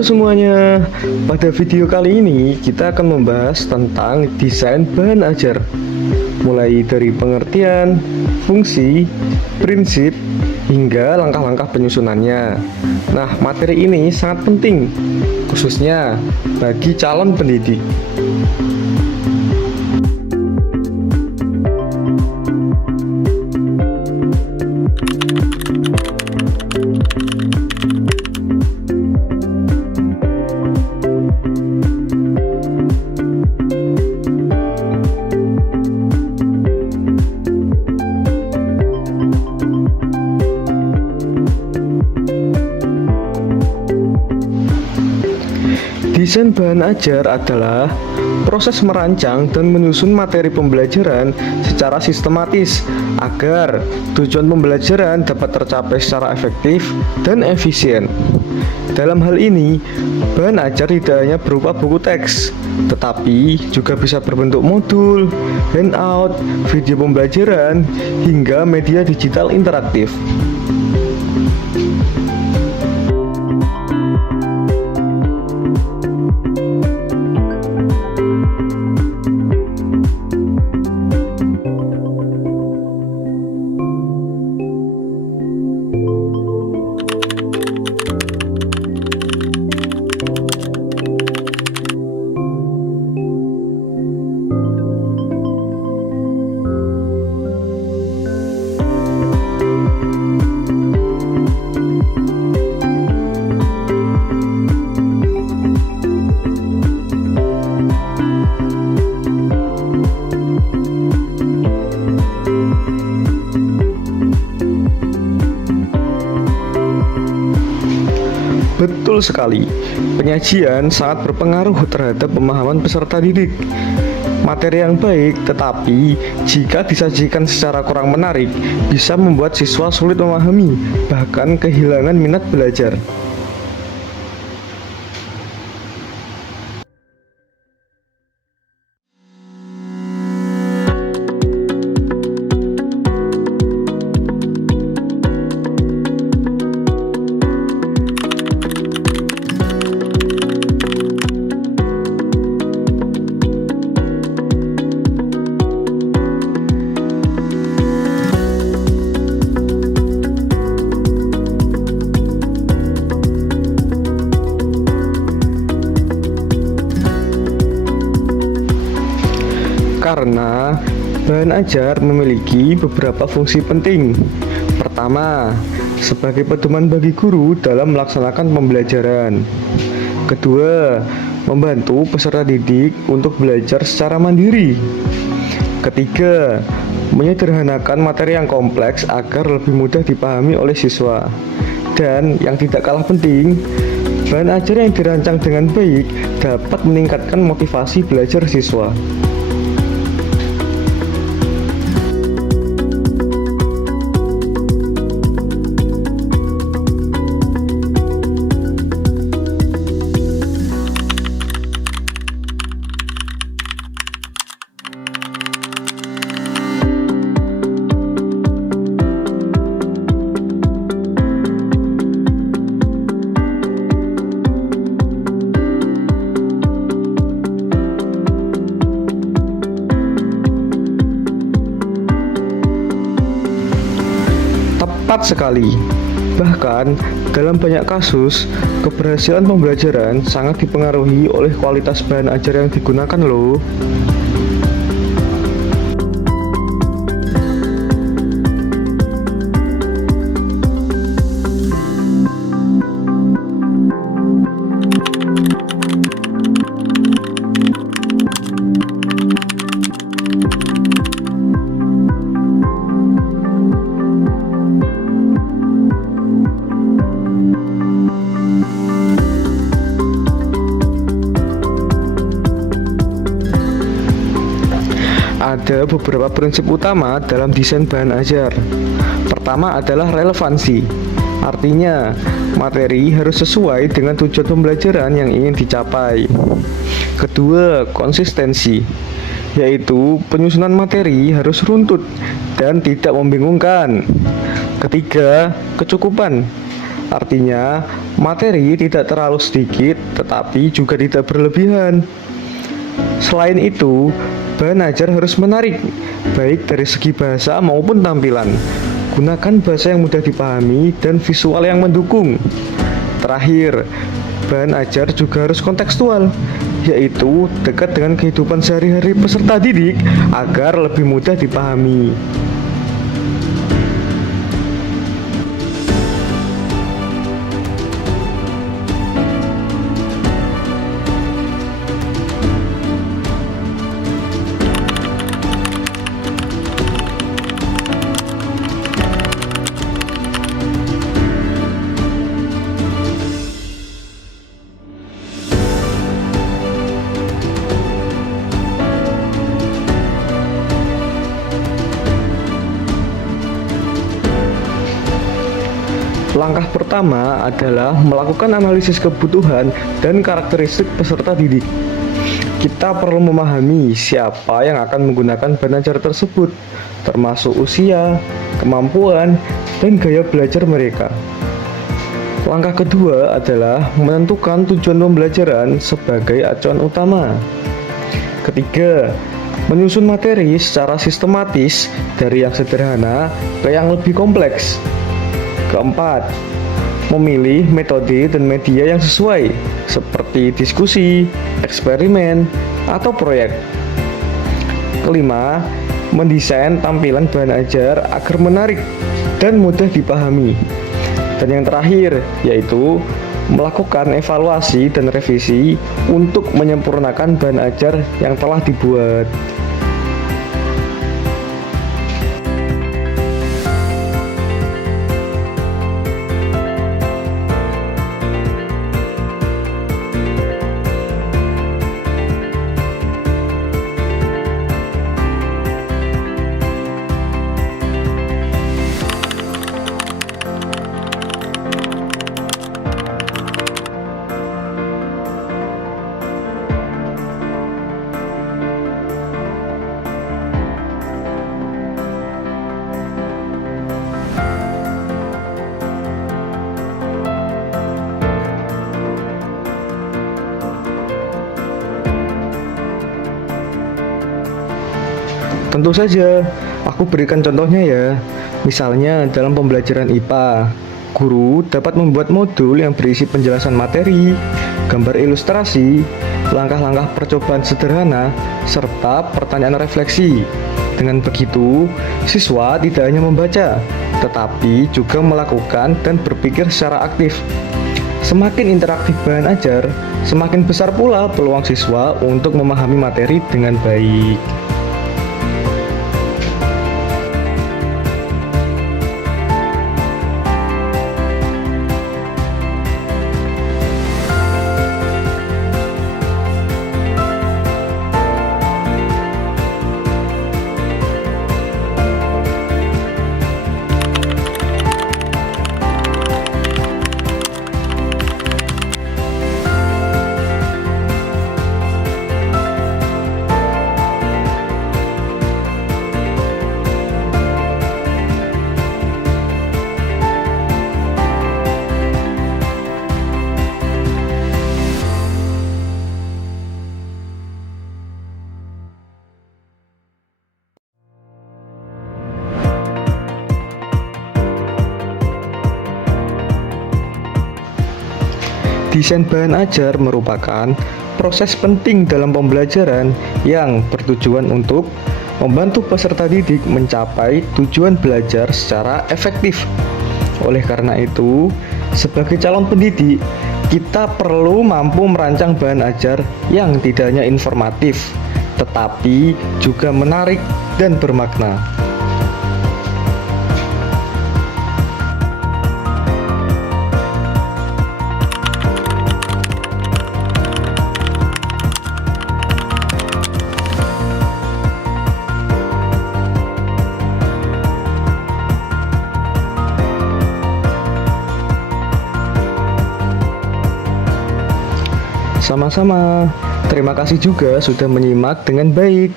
Halo semuanya, pada video kali ini kita akan membahas tentang desain bahan ajar, mulai dari pengertian, fungsi, prinsip, hingga langkah-langkah penyusunannya. Nah, materi ini sangat penting, khususnya bagi calon pendidik. Desain bahan ajar adalah proses merancang dan menyusun materi pembelajaran secara sistematis agar tujuan pembelajaran dapat tercapai secara efektif dan efisien. Dalam hal ini, bahan ajar tidak hanya berupa buku teks, tetapi juga bisa berbentuk modul, handout, video pembelajaran, hingga media digital interaktif. Betul sekali, penyajian sangat berpengaruh terhadap pemahaman peserta didik. Materi yang baik, tetapi jika disajikan secara kurang menarik, bisa membuat siswa sulit memahami, bahkan kehilangan minat belajar. Karena bahan ajar memiliki beberapa fungsi penting. Pertama, sebagai pedoman bagi guru dalam melaksanakan pembelajaran. Kedua, membantu peserta didik untuk belajar secara mandiri. Ketiga, menyederhanakan materi yang kompleks agar lebih mudah dipahami oleh siswa. Dan yang tidak kalah penting, bahan ajar yang dirancang dengan baik dapat meningkatkan motivasi belajar siswa. Tepat sekali. Bahkan, dalam banyak kasus, keberhasilan pembelajaran sangat dipengaruhi oleh kualitas bahan ajar yang digunakan loh. Ada beberapa prinsip utama dalam desain bahan ajar. Pertama adalah relevansi. Artinya, materi harus sesuai dengan tujuan pembelajaran yang ingin dicapai. Kedua, konsistensi, yaitu penyusunan materi harus runtut dan tidak membingungkan. Ketiga, kecukupan. Artinya, materi tidak terlalu sedikit tetapi juga tidak berlebihan. Selain itu, bahan ajar harus menarik, baik dari segi bahasa maupun tampilan. Gunakan bahasa yang mudah dipahami dan visual yang mendukung. Terakhir, bahan ajar juga harus kontekstual, yaitu dekat dengan kehidupan sehari-hari peserta didik agar lebih mudah dipahami. Langkah pertama adalah melakukan analisis kebutuhan dan karakteristik peserta didik. Kita perlu memahami siapa yang akan menggunakan bahan ajar tersebut, termasuk usia, kemampuan, dan gaya belajar mereka. Langkah kedua adalah menentukan tujuan pembelajaran sebagai acuan utama. Ketiga, menyusun materi secara sistematis dari yang sederhana ke yang lebih kompleks. Keempat, memilih metode dan media yang sesuai, seperti diskusi, eksperimen, atau proyek. Kelima, mendesain tampilan bahan ajar agar menarik dan mudah dipahami. Dan yang terakhir, yaitu melakukan evaluasi dan revisi untuk menyempurnakan bahan ajar yang telah dibuat. Tentu saja, aku berikan contohnya ya. Misalnya dalam pembelajaran IPA, guru dapat membuat modul yang berisi penjelasan materi, gambar ilustrasi, langkah-langkah percobaan sederhana, serta pertanyaan refleksi. Dengan begitu, siswa tidak hanya membaca, tetapi juga melakukan dan berpikir secara aktif. Semakin interaktif bahan ajar, semakin besar pula peluang siswa untuk memahami materi dengan baik. Desain bahan ajar merupakan proses penting dalam pembelajaran yang bertujuan untuk membantu peserta didik mencapai tujuan belajar secara efektif. Oleh karena itu, sebagai calon pendidik, kita perlu mampu merancang bahan ajar yang tidak hanya informatif, tetapi juga menarik dan bermakna. Sama-sama, terima kasih juga sudah menyimak dengan baik.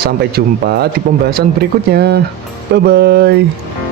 Sampai jumpa di pembahasan berikutnya. Bye-bye.